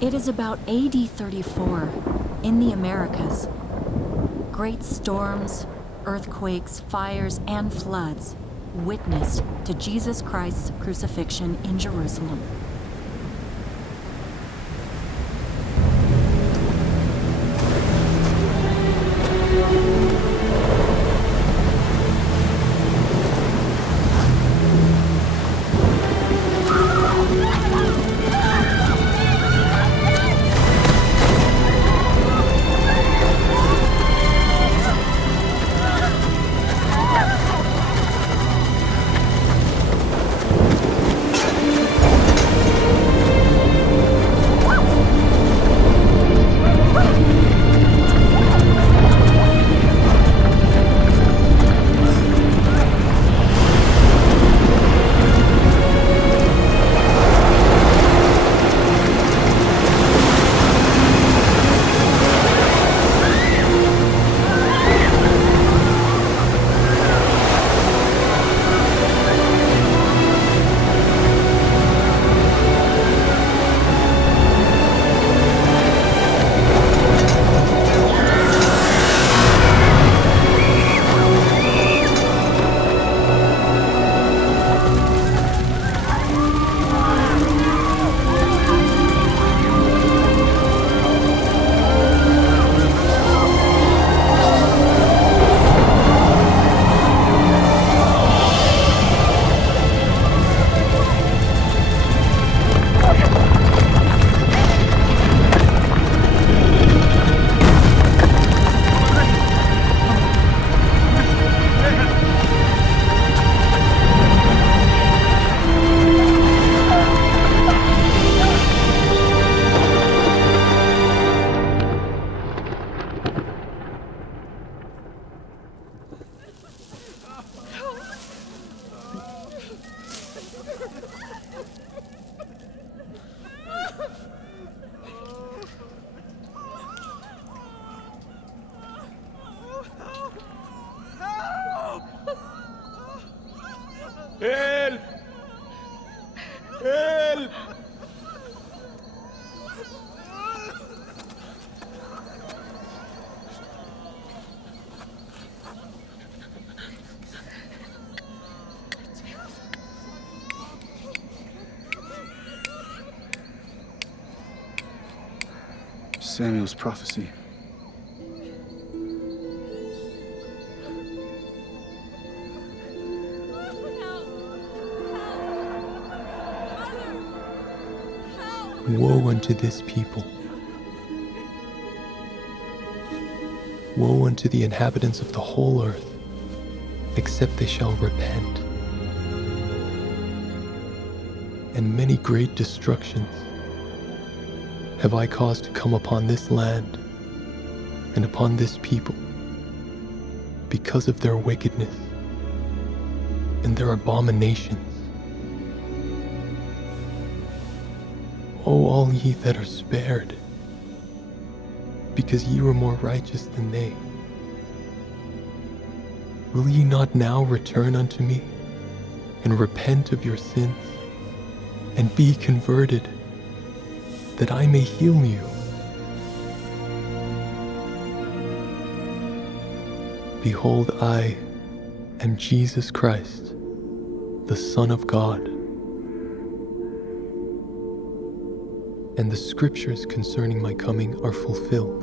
It is about AD 34 in the Americas. Great storms, earthquakes, fires, and floods witnessed to Jesus Christ's crucifixion in Jerusalem. Help! Help! Samuel's prophecy. Woe unto this people. Woe unto the inhabitants of the whole earth, except they shall repent. And many great destructions have I caused to come upon this land and upon this people because of their wickedness and their abominations. O all ye that are spared, because ye were more righteous than they, will ye not now return unto me and repent of your sins and be converted, that I may heal you? Behold, I am Jesus Christ, the Son of God. And the scriptures concerning my coming are fulfilled.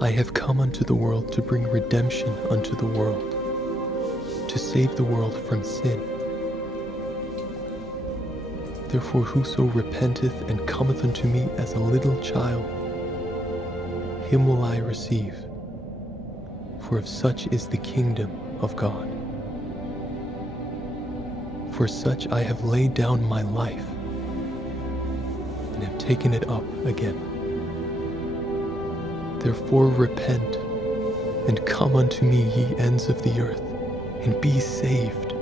I have come unto the world to bring redemption unto the world, to save the world from sin. Therefore whoso repenteth and cometh unto me as a little child, him will I receive, for of such is the kingdom of God. For such I have laid down my life, and have taken it up again. Therefore repent, and come unto me, ye ends of the earth, and be saved.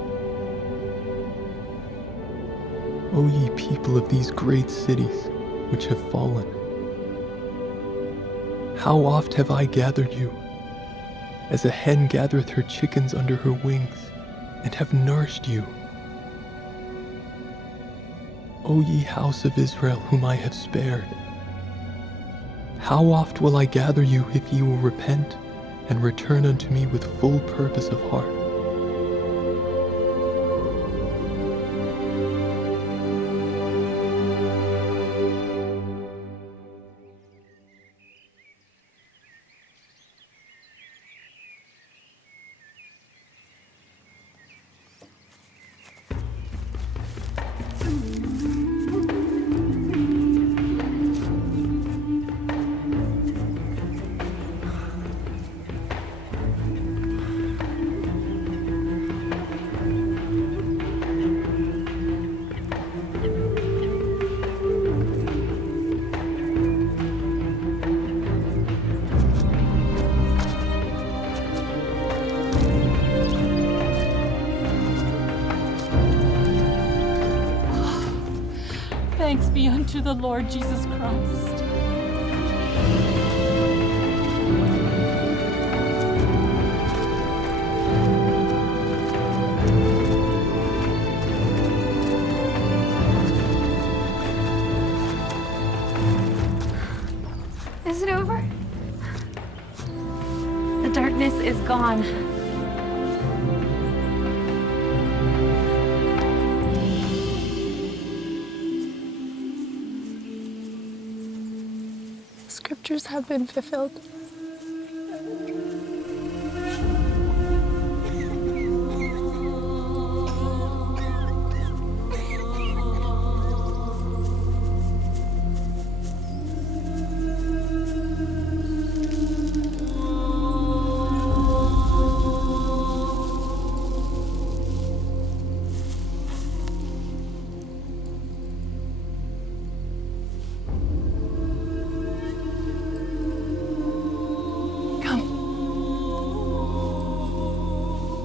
O ye people of these great cities, which have fallen, how oft have I gathered you, as a hen gathereth her chickens under her wings, and have nourished you. O ye house of Israel, whom I have spared, how oft will I gather you if ye will repent and return unto me with full purpose of heart? Thanks be unto the Lord Jesus Christ. Is it over? The darkness is gone. Scriptures have been fulfilled.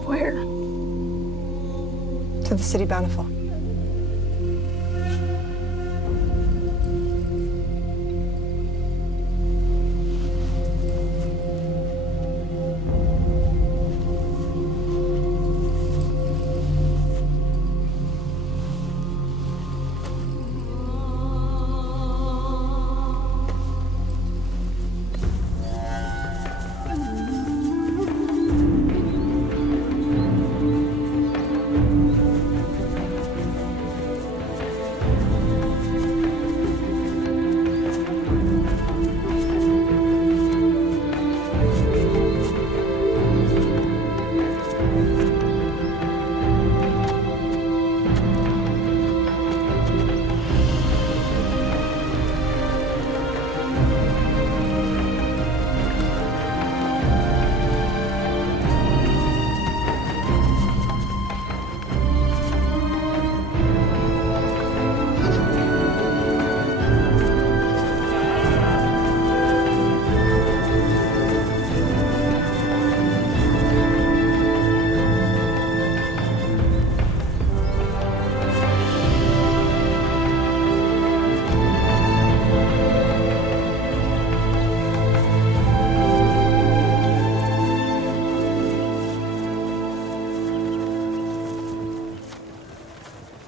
Where? To the City Bountiful.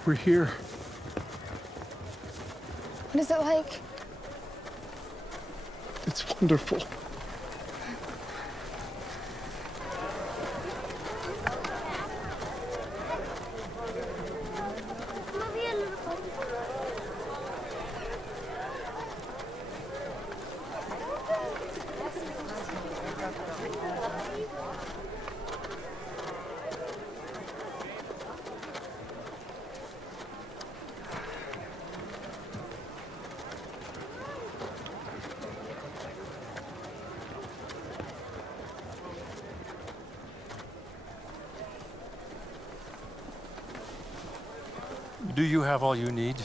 We're here. What is it like? It's wonderful. Do you have all you need?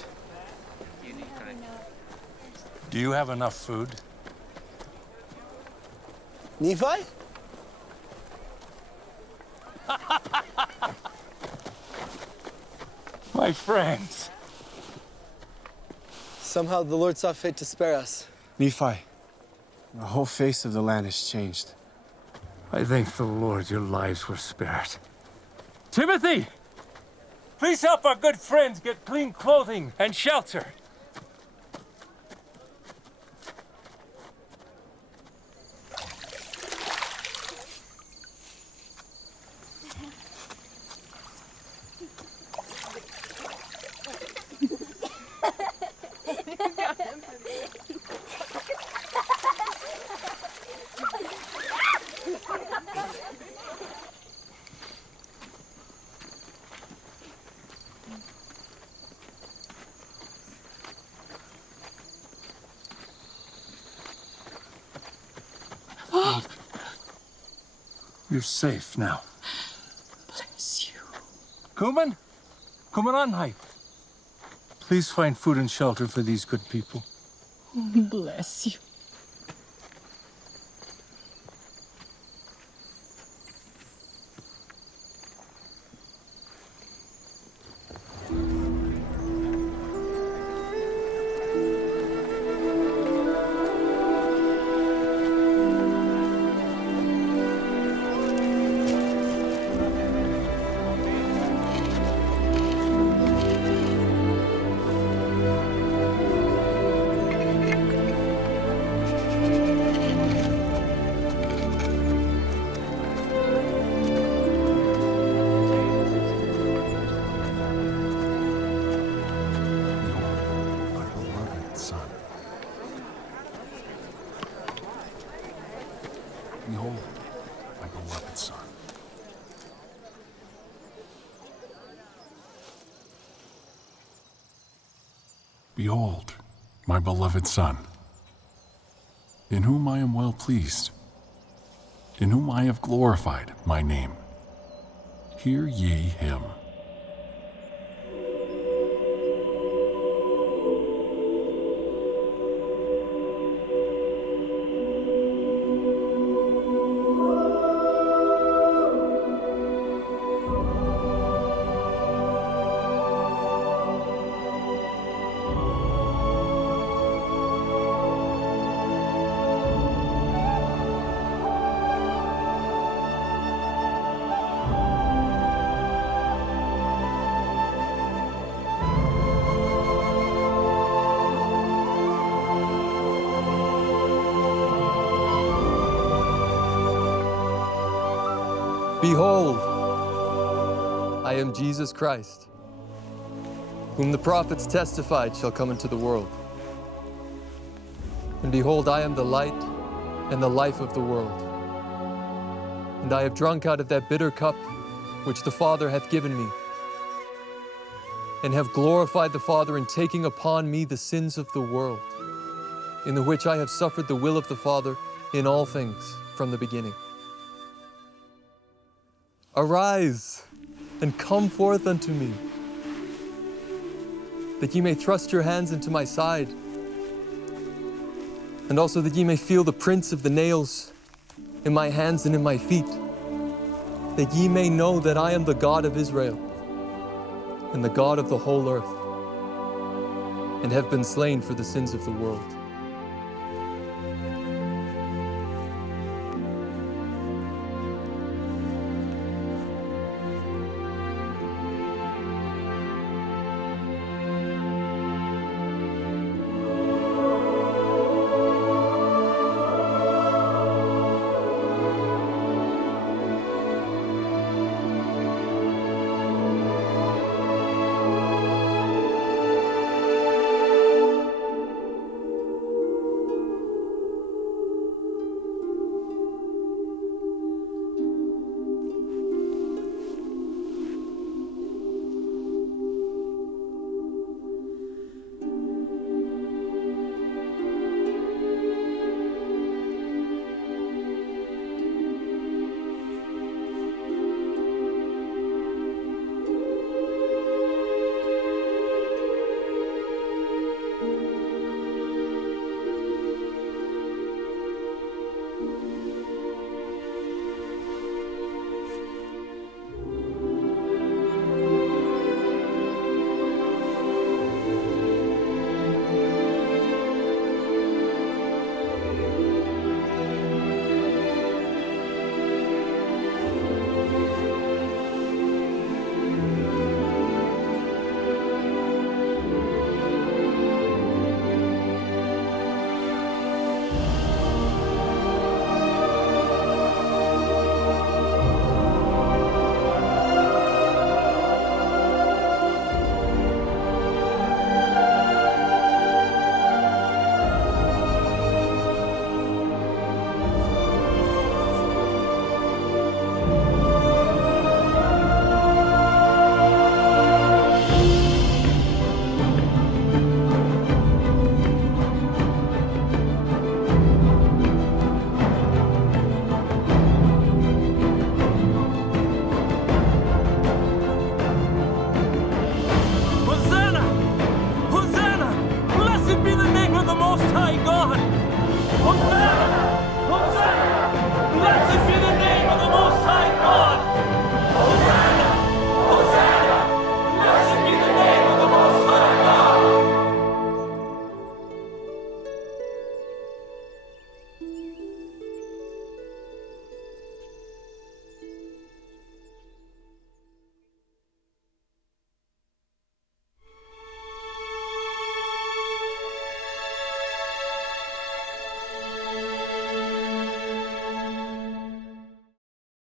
Do you have enough food? Nephi? My friends. Somehow the Lord saw fit to spare us. Nephi, the whole face of the land has changed. I thank the Lord your lives were spared. Timothy! Please help our good friends get clean clothing and shelter. You're safe now. Bless you. Kuman? Kumananhai. Please find food and shelter for these good people. Bless you. Behold, my beloved son. Behold, my beloved son, in whom I am well pleased, in whom I have glorified my name. Hear ye him. Behold, I am Jesus Christ, whom the prophets testified shall come into the world. And behold, I am the light and the life of the world. And I have drunk out of that bitter cup which the Father hath given me, and have glorified the Father in taking upon me the sins of the world, in the which I have suffered the will of the Father in all things from the beginning. Arise, and come forth unto me, that ye may thrust your hands into my side, and also that ye may feel the prints of the nails in my hands and in my feet, that ye may know that I am the God of Israel, and the God of the whole earth, and have been slain for the sins of the world.